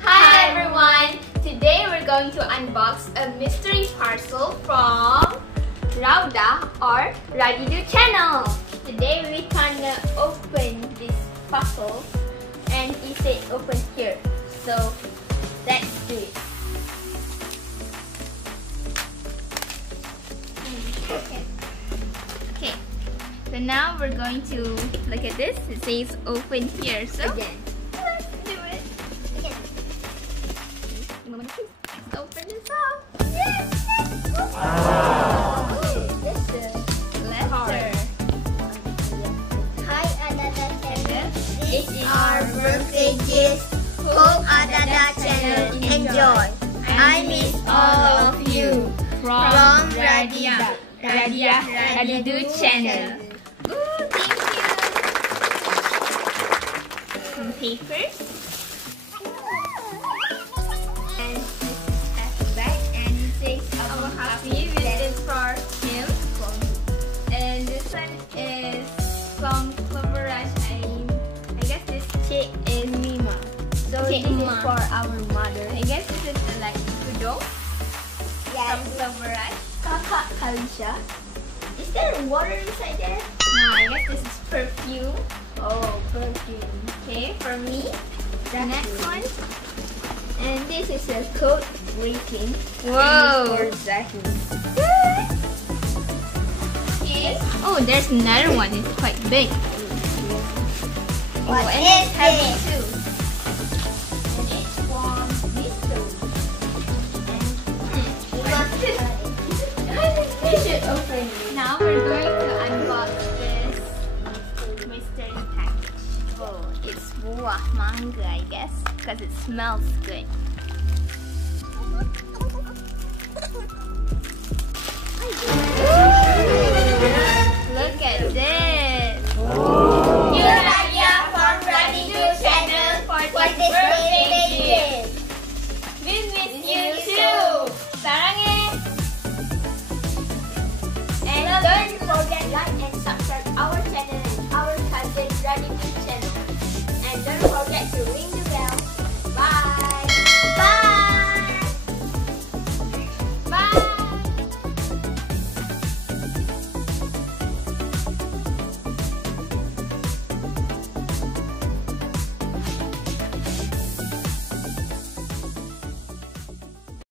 Hi everyone! Today we're going to unbox a mystery parcel from Rauda or Radidu channel. Today we gonna open this parcel and it said open here. So let's do it. Okay. So now we're going to look at this. It says open here. So again. Let's do it. Again. Let's open this up. Yes! Wow! This is a letter. Hi Adada channel. This is Our birthday gift. Hope Adada channel enjoy. I miss all of you. from Radidu channel. Ooh, thank you. Some papers. And this is a bag and it says I'm happy with this for him. And this one is from Clover Rush. I guess this chick is Mima. So this is for our mother. I guess this is like Kudo from Clover Rush. Kakak Kalisha. Is there water inside there? No, I guess this is perfume. Oh, perfume. Okay, for me. The next one. And this is a code breaking. Whoa! For Zahi. Okay. Oh, there's another one. It's quite big. What and is it's heavy this? too. And it's from this two. We should open it. Now we're going to unbox this mystery package. Oh, it's buah manga, I guess, because it smells good. Look at this. New idea from Radidu channel for this birthday gift. We miss you too. Saranghe. And don't forget like and subscribe our channel and our cousin Radidu channel. And don't forget to ring